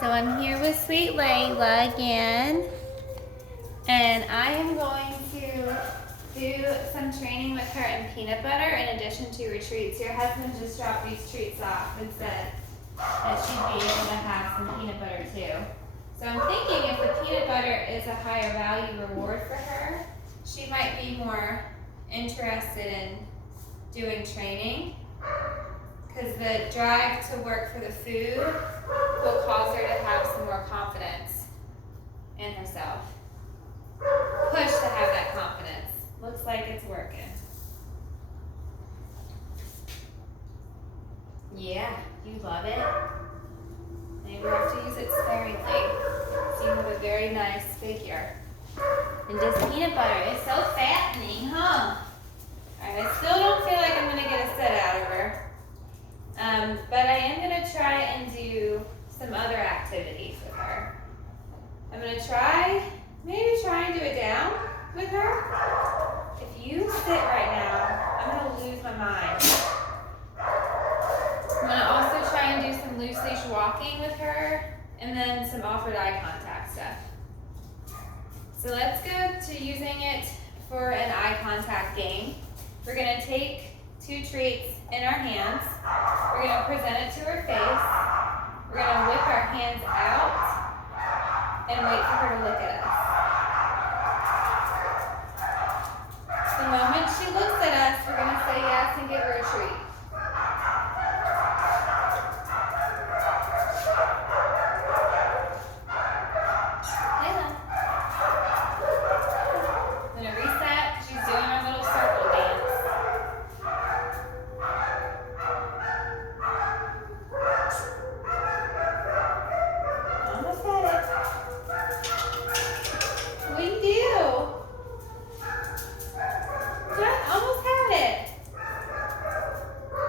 So I'm here with sweet Layla again, and I am going to do some training with her in peanut butter in addition to her treats. Your husband just dropped these treats off and said that she'd be able to have some peanut butter too. So I'm thinking if the peanut butter is a higher value reward for her, she might be more interested in doing training, because the drive to work for the food will cause her to have some more confidence in herself. Push to have that confidence. Looks like it's working. Yeah, you love it. Maybe we have to use it sparingly. So you have a very nice figure. And just peanut butter is so fattening, huh? Alright, I still don't feel like I'm going to get a sit out of her. But I am going to try and do some other activities with her. I'm going to maybe try and do it down with her. If you sit right now, I'm going to lose my mind. I'm going to also try and do some loose leash walking with her, and then some offered eye contact stuff. So let's go to using it for an eye contact game. We're going to take 2 treats in our hands. We're going to present it to her face. We're going to whip our hands out and wait for her to look at us. The moment she looks at us, we're going to say yes and give her a treat. Layla. I'm going to reset. She's doing our little circle dance. Almost had it. What do you do? What? Almost had it.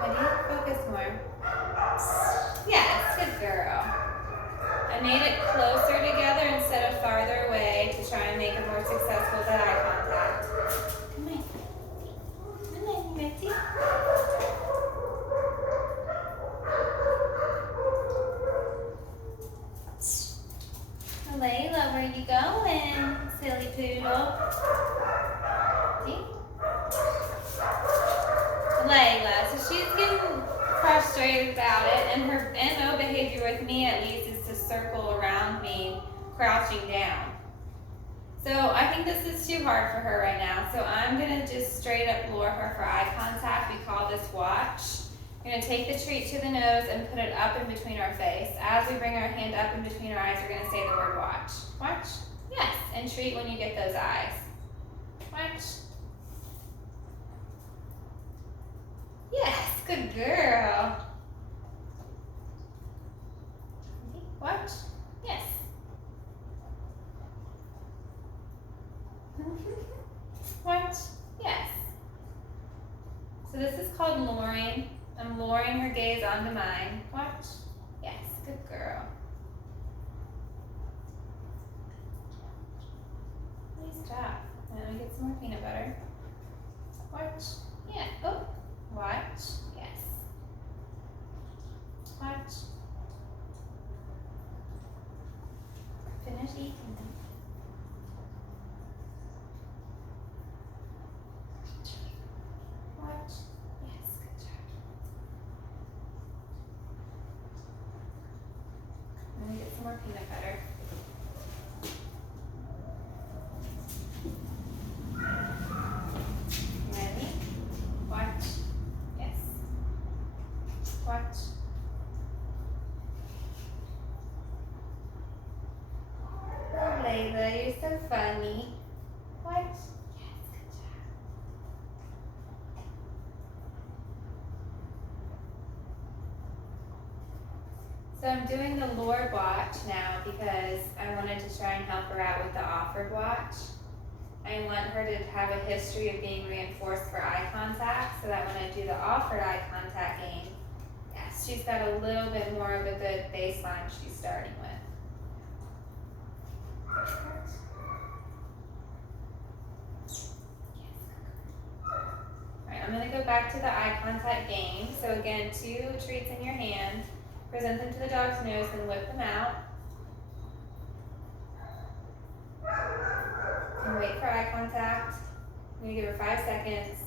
Ready? Focus more. Yes, good girl. I made it closer together instead of farther away to try and make it more successful with that eye contact. Come on. Come on, Mitzi. Layla, where you going, silly poodle? See? Layla, so she's getting frustrated about it, and her MO behavior with me at least is to circle around me, crouching down. So I think this is too hard for her right now, so I'm gonna just straight up lure her for eye contact. We call this watch. We're going to take the treat to the nose and put it up in between our face. As we bring our hand up in between our eyes, we're going to say the word watch. Watch? Yes. And treat when you get those eyes. Watch. Yes. Good girl. Watch. Yes. Watch. Yes. So this is called luring. I'm luring her gaze onto mine. Watch. Yes, good girl. Nice job. Now we get some more peanut butter. Watch. Yeah. Oh. Watch. Yes. Watch. Finish eating. Watch. Yes, good job. Let me get some more peanut butter. Ready? Watch. Yes. Watch. Oh, Layla, you're so funny. Watch. Yes, good job. So I'm doing the lured watch now because I wanted to try and help her out with the offered watch. I want her to have a history of being reinforced for eye contact, so that when I do the offered eye contact game, yes, she's got a little bit more of a good baseline she's starting with. Alright, I'm going to go back to the eye contact game. So again, 2 treats in your hand. Present them to the dog's nose and whip them out. I'm gonna give her 5 seconds.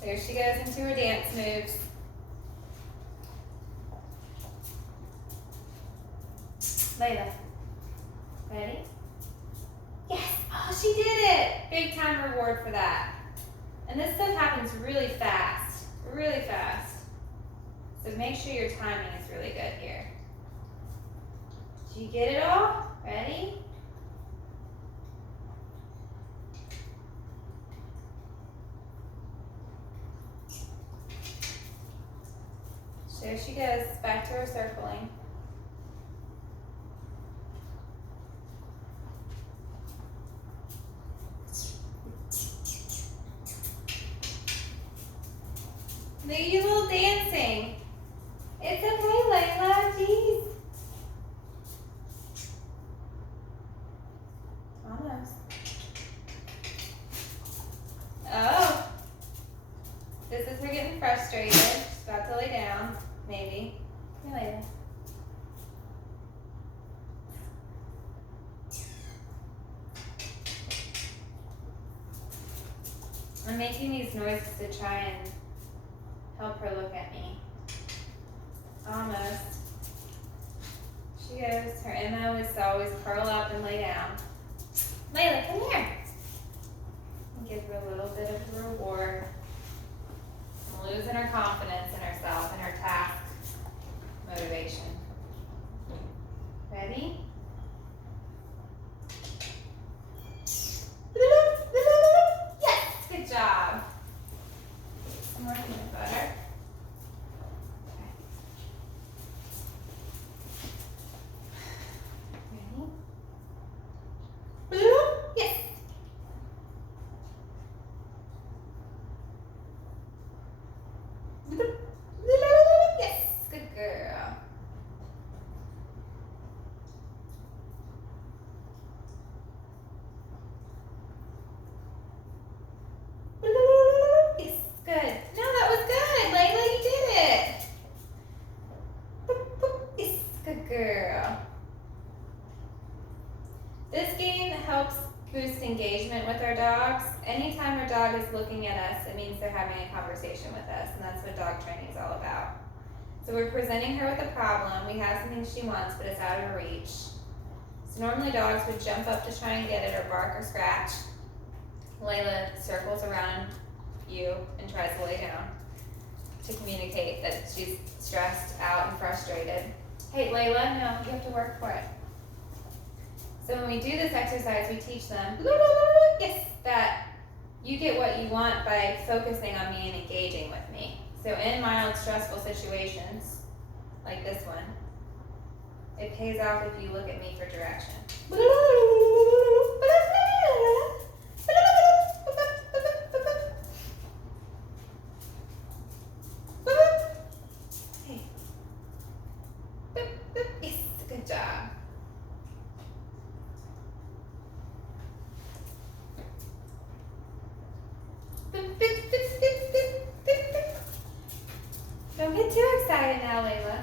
There she goes into her dance moves. Layla, ready? Yes, oh, she did it. Big time reward for that. And this stuff happens really fast, really fast. So make sure your timing is really good here. Did you get it all? Ready? There she goes, back to her circling. Look at you little dancing. It's okay, Layla, jeez. Almost. Oh. This is her getting frustrated. She's about to lay down, maybe. Here, Layla. I'm making these noises to try and help her look at me. Almost. She goes. Her MO is to always curl up and lay down. Layla, come here. Give her a little bit of a reward. I'm losing her confidence in herself and her task motivation. Ready? Yes, good job. Some more peanut butter. Ready? Yes. Yes, good girl. Yes, good. No, that was good. Layla, you did it. Yes, good girl. This game helps boost engagement with our dogs. Anytime our dog is looking at us, it means they're having a conversation with us, and that's what dog training is all about. So we're presenting her with a problem. We have something she wants, but it's out of her reach. So normally dogs would jump up to try and get it or bark or scratch. Layla circles around you and tries to lay down to communicate that she's stressed out and frustrated. Hey, Layla, no, you have to work for it. So when we do this exercise, we teach them, yes, that you get what you want by focusing on me and engaging with me. So in mild stressful situations, like this one, it pays off if you look at me for direction. Hey. Yes, good job. Don't get too excited now, Layla.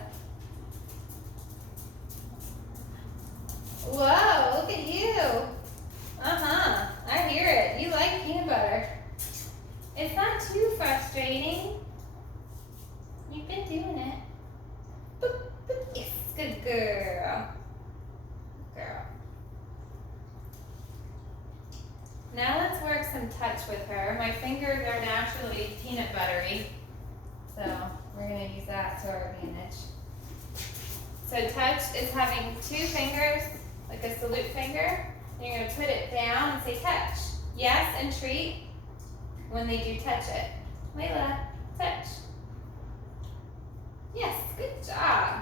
Whoa, look at you. I hear it. You like peanut butter. It's not too frustrating. You've been doing it. Yes, good girl. Girl. Now let's work some touch with her. My fingers are naturally peanut buttery, so we're going to use that to our advantage. So touch is having two fingers, like a salute finger, and you're going to put it down and say touch. Yes, and treat when they do touch it. Layla, touch. Yes, good job.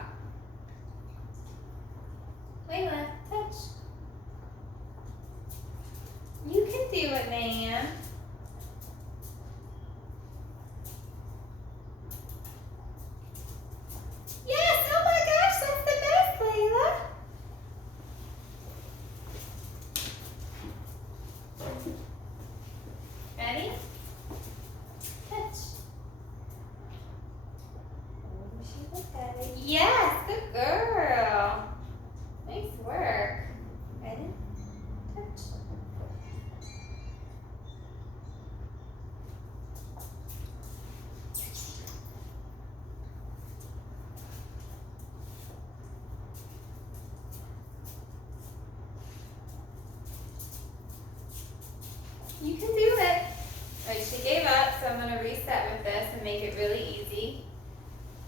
Layla, touch. You can do it, man. Yes, oh my gosh, that's the best, Layla. Ready? Touch. Oh, she looked at it. Yes, good girl. Nice work. Ready?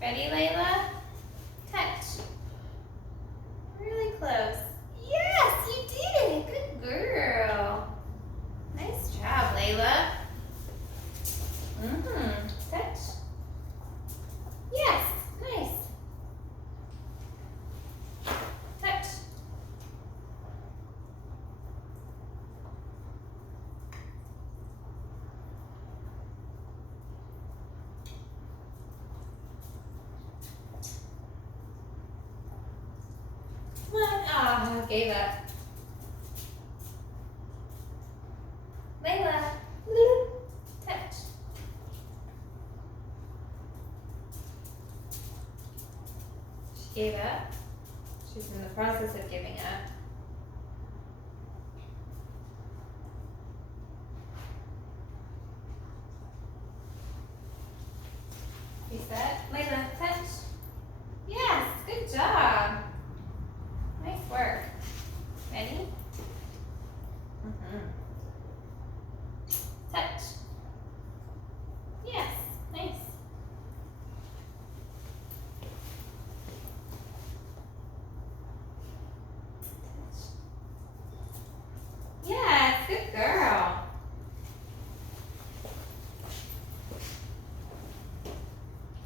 Ready, Layla? Touch. Really close. Yes, you did it. Good girl. Nice job, Layla. Touch. Yes, nice. Touch. Come on. Ah, gave up. Layla. Touch. She gave up. She's in the process of giving up. Reset. Layla, touch. Yes, good job. Nice work. Ready? Touch. Yes, nice. Touch. Yes, good girl.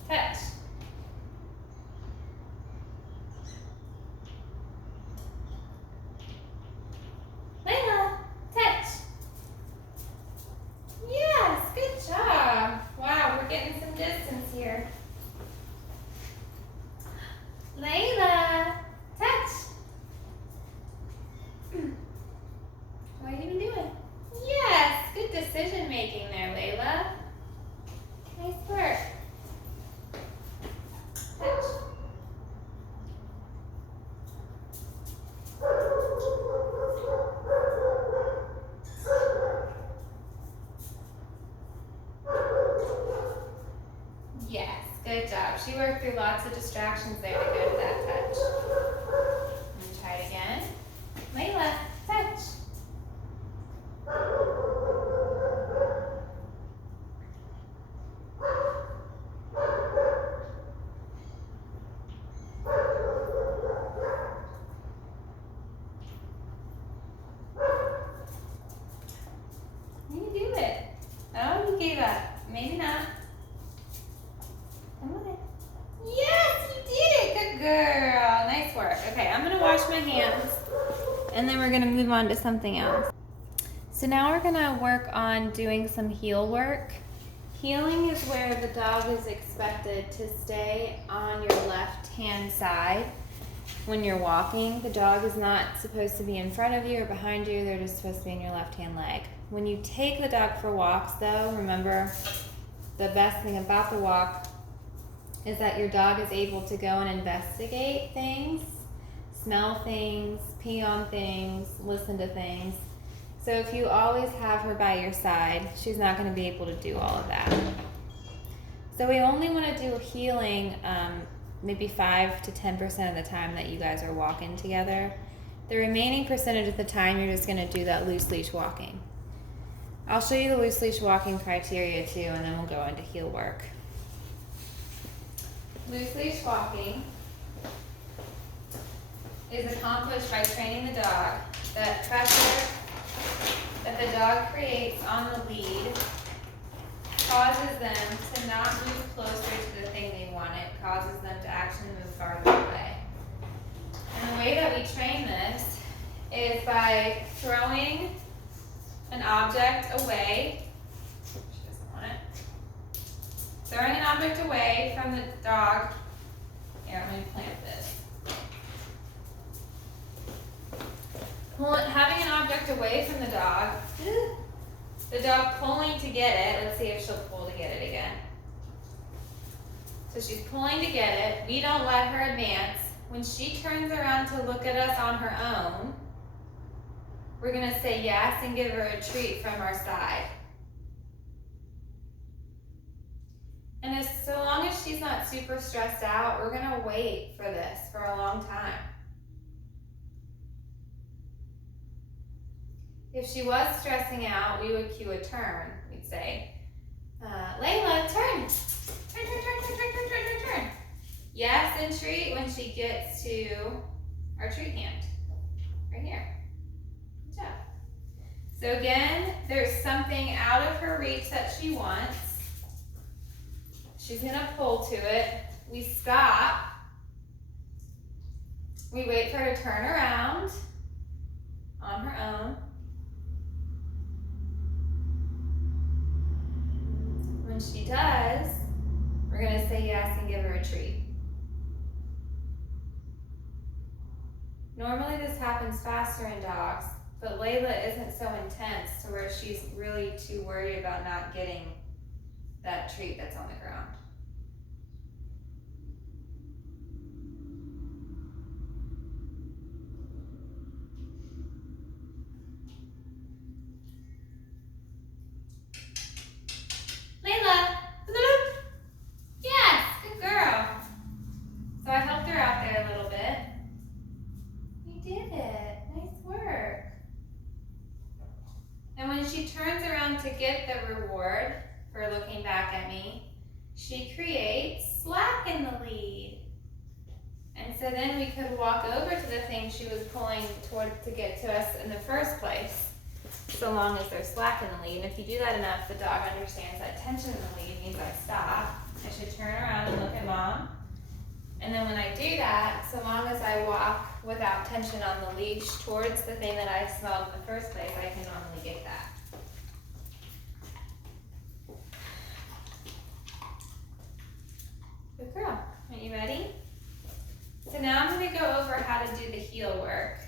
Touch. Layla, touch. Yes, good job. Wow, we're getting some distance here. Layla, touch. What are you doing? Yes, good decision making there, Layla. Nice work. Touch. Yes, good job. She worked through lots of distractions there to go to that touch. And try it again. Layla, touch. You can do it. Oh, you gave up. Maybe not. Come on. Yes, you did it. Good girl. Nice work. Okay, I'm going to wash my hands and then we're going to move on to something else. So now we're going to work on doing some heel work. Heeling is where the dog is expected to stay on your left hand side when you're walking. The dog is not supposed to be in front of you or behind you. They're just supposed to be in your left hand leg. When you take the dog for walks though, remember the best thing about the walk is that your dog is able to go and investigate things, smell things, pee on things, listen to things. So if you always have her by your side, she's not going to be able to do all of that. So we only want to do heeling maybe 5 to 10% of the time that you guys are walking together. The remaining percentage of the time, you're just going to do that loose leash walking. I'll show you the loose leash walking criteria too, and then we'll go into heel work. Loose leash walking is accomplished by training the dog that pressure that the dog creates on the lead causes them to not move closer to the thing they want. It causes them to actually move farther away. And the way that we train this is by throwing an object away. She doesn't want it. Throwing an object away from the dog. Here, let me plant this. Having an object away from the dog pulling to get it. Let's see if she'll pull to get it again. So she's pulling to get it. We don't let her advance. When she turns around to look at us on her own, we're going to say yes and give her a treat from our side. And so long as she's not super stressed out, we're going to wait for this for a long time. If she was stressing out, we would cue a turn. We'd say, Layla, turn. Turn, turn, turn, turn, turn, turn, turn, turn, turn. Yes, and treat when she gets to our treat hand. Right here. Good job. So again, there's something out of her reach that she wants. She's gonna pull to it. We stop. We wait for her to turn around on her own. When she does, we're gonna say yes and give her a treat. Normally this happens faster in dogs, but Layla isn't so intense to where she's really too worried about not getting that treat that's on the ground. Layla! Yes, good girl. So I helped her out there a little bit. You did it. Nice work. And when she turns around to get the reward for looking back at me, she creates slack in the lead. And so then we could walk over to the thing she was pulling toward to get to us in the first place, so long as there's slack in the lead. And if you do that enough, the dog understands that tension in the lead means I stop. I should turn around and look at mom. And then when I do that, so long as I walk without tension on the leash towards the thing that I smelled in the first place, I can normally get that. Good girl. Are you ready? So now I'm going to go over how to do the heel work.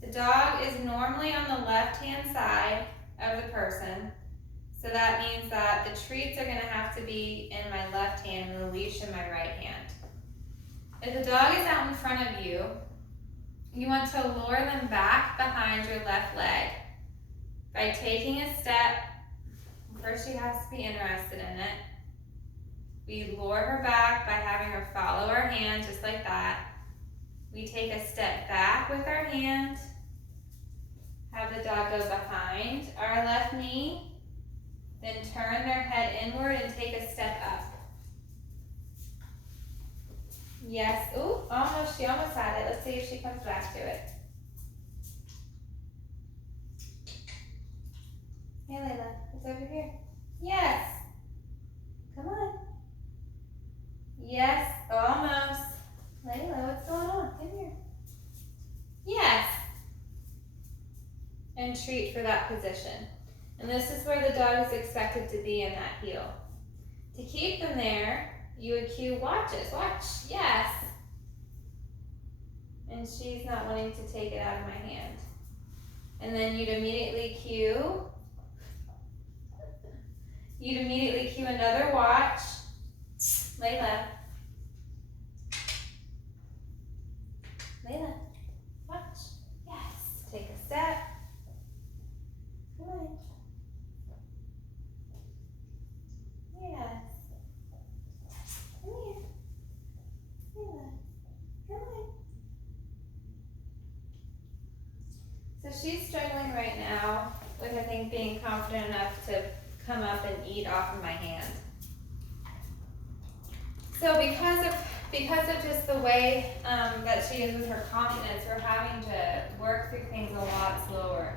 The dog is normally on the left-hand side of the person. So that means that the treats are going to have to be in my left hand and the leash in my right hand. If the dog is out in front of you, you want to lure them back behind your left leg by taking a step. First, she has to be interested in it. We lure her back by having her follow our hand, just like that. We take a step back with our hand, have the dog go behind our left knee, then turn their head inward and take a step up. Yes, ooh, almost, she almost had it. Let's see if she comes back to it. Hey Layla, it's over here. Yes, come on. Yes, almost. Layla, what's going on? Come here. Yes. And treat for that position. And this is where the dog is expected to be in that heel. To keep them there, you would cue watches. Watch, yes. And she's not wanting to take it out of my hand. And then you'd immediately cue. You'd immediately cue another watch. Layla. Layla, watch. Yes. Take a step. Come on. Yes. Come here. Layla. Come on. So she's struggling right now with, I think, being confident enough to come up and eat off of my hand. So because of just the way that she is with her confidence, we're having to work through things a lot slower.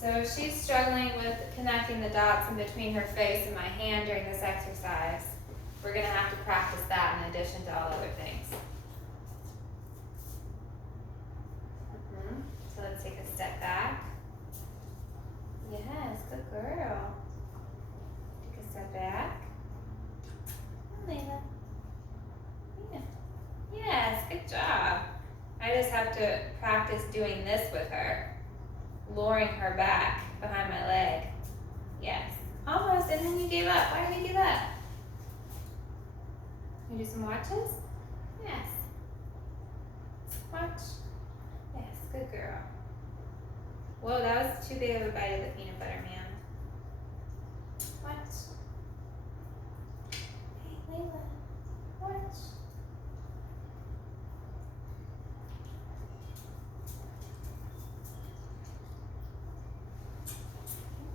So if she's struggling with connecting the dots in between her face and my hand during this exercise, we're going to have to practice that in addition to all other things. So let's take a step back. Yes, good girl. Take a step back. Layla. Yeah. Yes, good job. I just have to practice doing this with her, luring her back behind my leg. Yes, almost, and then you gave up. Why did you give up? Can you do some watches? Yes. Watch. Yes, good girl. Whoa, that was too big of a bite of the peanut butter, man. Watch. Hey, Layla. Watch.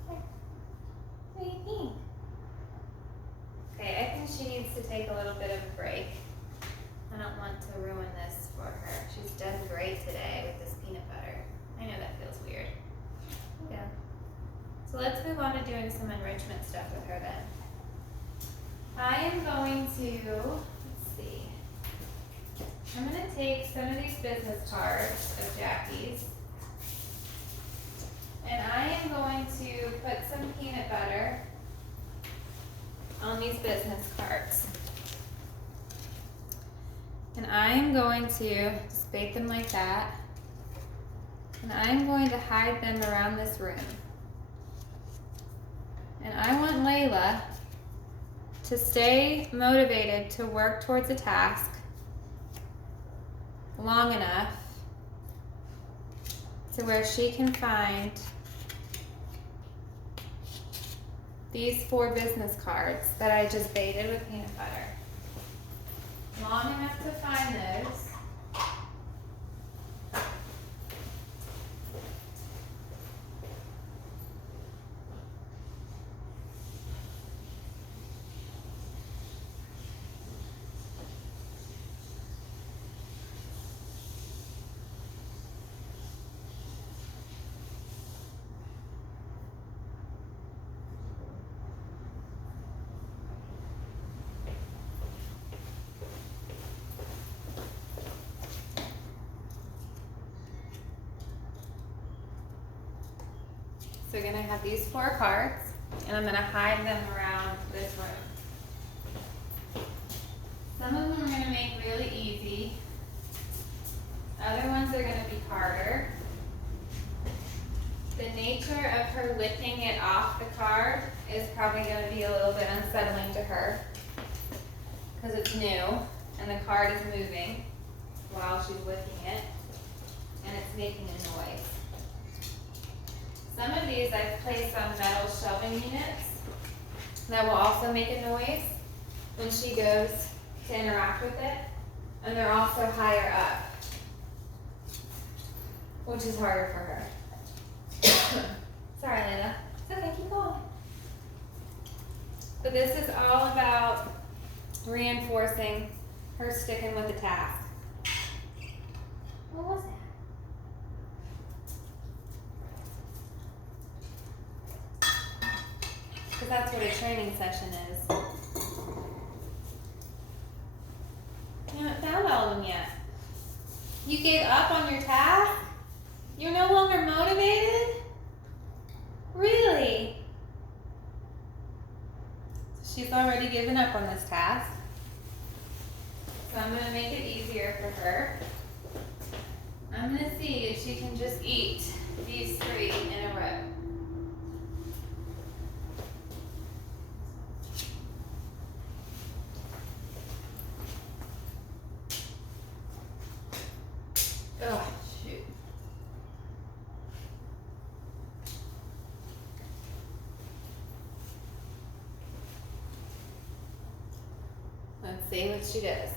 Okay. What do you think? Okay, I think she needs to take a little little bit of a break. I don't want to ruin this for her. She's done great today with this peanut butter. I know that feels weird. Yeah. So let's move on to doing some enrichment stuff with her then. I am going to, let's see. I'm going to take some of these business cards of Jackie's, and I am going to put some peanut butter on these business cards. And I am going to just bake them like that, and I'm going to hide them around this room. And I want Layla to stay motivated to work towards a task long enough to where she can find these 4 business cards that I just baited with peanut butter. Long enough to find those. So we're gonna have these 4 cards, and I'm gonna hide them around this room. Some of them are gonna make really easy. Other ones are gonna be harder. The nature of her lifting it off the card is probably gonna be a little bit unsettling to her because it's new and the card is moving while she's lifting it, and it's making a noise. Some of these I've placed on metal shelving units that will also make a noise when she goes to interact with it, and they're also higher up, which is harder for her. Sorry, Layla. It's okay, keep going. But this is all about reinforcing her sticking with the task. What was that? Because that's what a training session is. You haven't found all of them yet. You gave up on your task? You're no longer motivated? Really? She's already given up on this task. So I'm going to make it easier for her. I'm going to see if she can just eat these 3 in a row. Oh, shoot. Let's see what she does.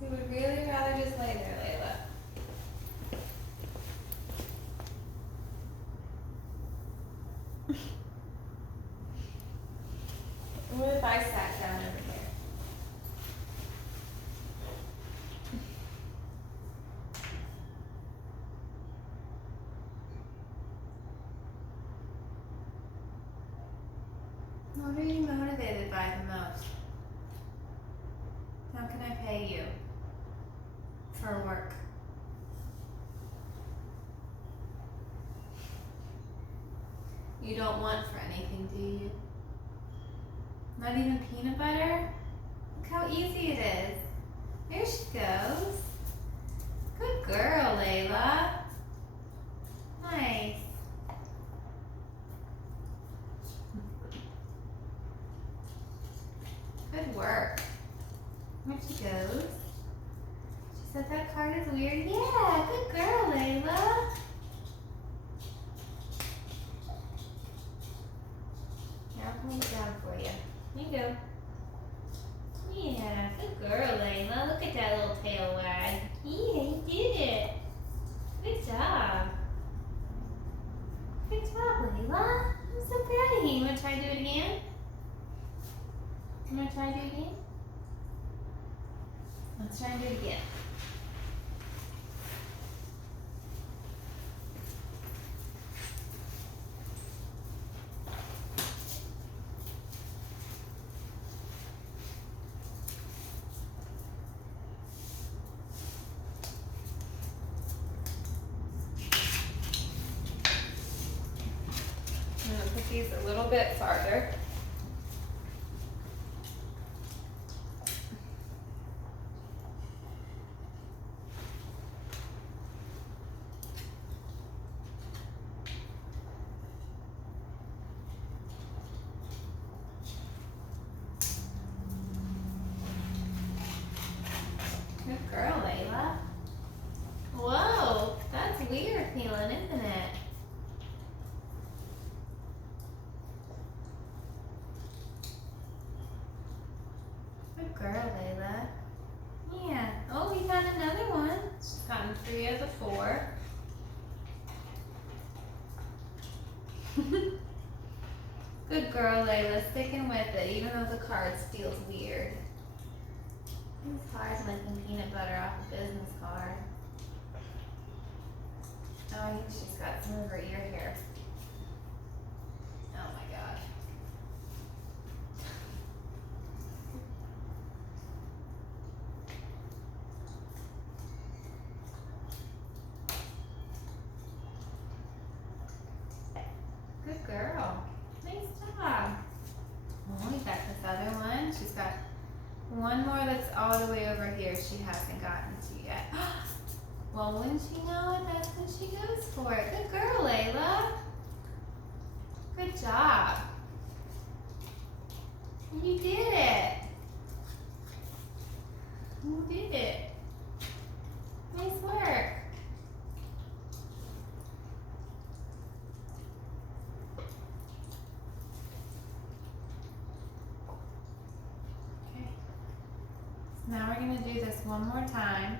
We would really rather just lay there, Layla. What if I sat down over here? What are you motivated by the most? How can I pay you for work? You don't want for anything, do you? Not even peanut butter? Look how easy it is. There she goes. Good girl, Layla. Nice. Good work. There she goes. She said that card is weird. Yeah, good girl, Layla. down for you. Here you go. Yeah, good girl, Layla. Look at that little tail wag. Yeah, you did it. Good job. Good job, Layla. I'm so proud of you. You want to try to do it again? You want to try to do it again? Let's try and do it again. I'm going to put these a little bit farther. Good girl, Layla. Whoa, that's weird feeling, isn't it? Good girl, Layla. Yeah. Oh, we got another one. She's gotten 3 of the 4. Good girl, Layla. Sticking with it, even though the cards feels weird. These cards making peanut butter off a business card. Oh, I think she's got some of her ear hair. Oh my god. Good girl. Nice job. Oh, we got this other one. She's got one more that's all the way over here she hasn't gotten to yet. Well, wouldn't she know it? That's when she goes for it. Good girl, Layla. Good job. You did it. You did it. Nice work. Okay. So now we're going to do this one more time.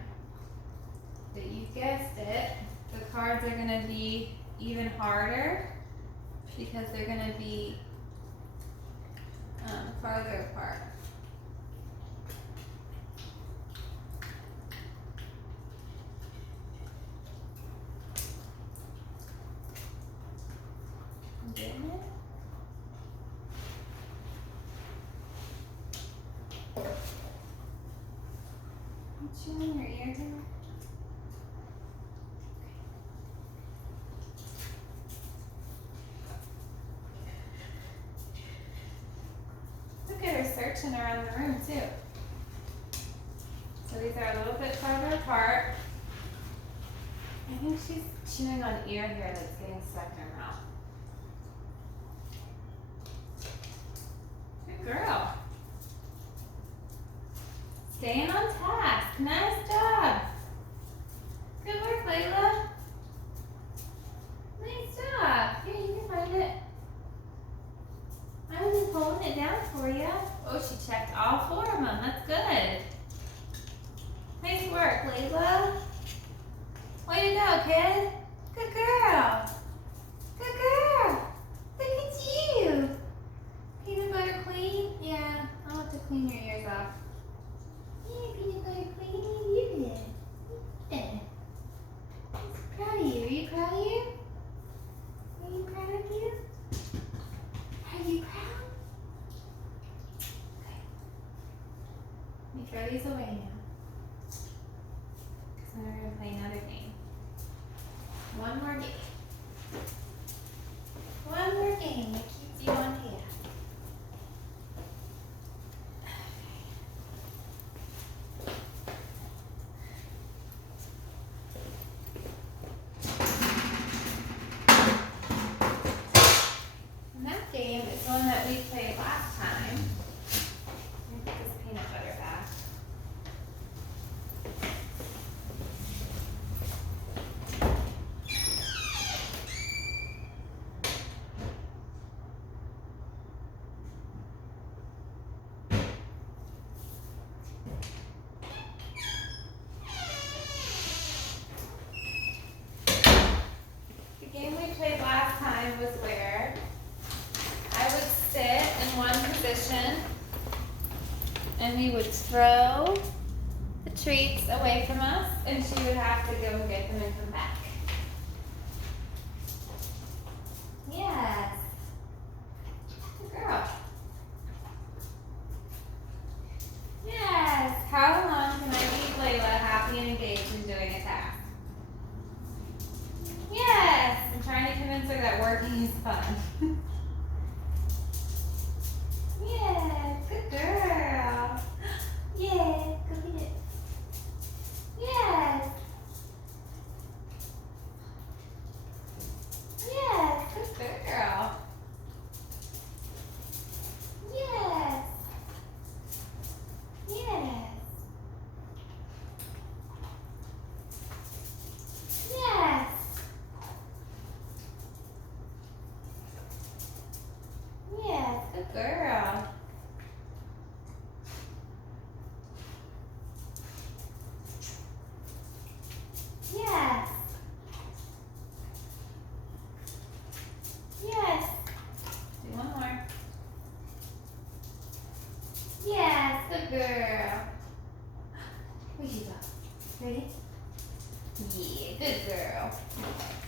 But you guessed it, the cards are going to be even harder because they're going to be farther apart. You getting it? You chewing your ear down? Look at her searching around the room too. So these are a little bit farther apart. I think she's chewing on ear hair that's getting stuck in her mouth. Good girl. Staying on task. Nice job. Good work, Layla. Nice job. Here, you can find it. I was holding it down for you. Oh, she checked all 4 of them. That's good. Nice work, Layla. Way to go, kid. Good girl. Good girl. Look at you. Peanut butter queen. Yeah, I'll have to clean your ears off. Yeah, peanut butter queen. You did. Yeah. I'm proud of you. Are you proud of you? Are you proud of you? Are you proud? Okay. Let me throw these away now. Because then we're going to play another game. One more game. One more game that keeps you on task. And that game is one that we played last time. Let me put this peanut butter back. was where I would sit in one position and we would throw the treats away from us and she would have to go and get them and come back. Yes. Good girl. Yes. How long can I keep Layla happy and engaged in doing a task? Yes. I'm trying to convince her that working is fun. Yes. Good girl. Yeah. Go get it. Yes. Yes. Good girl. Yes. Yes. Yes. Yes. Good girl. Yes. Yes. Do one more. Yes. Good girl. Where'd you go? Ready? Yeah. Good girl.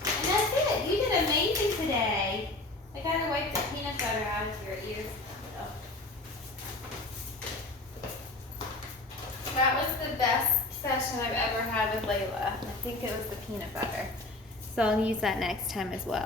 And that's it. You did amazing today. I gotta wipe the peanut butter out of your ears. That was the best session I've ever had with Layla. I think it was the peanut butter. So I'll use that next time as well.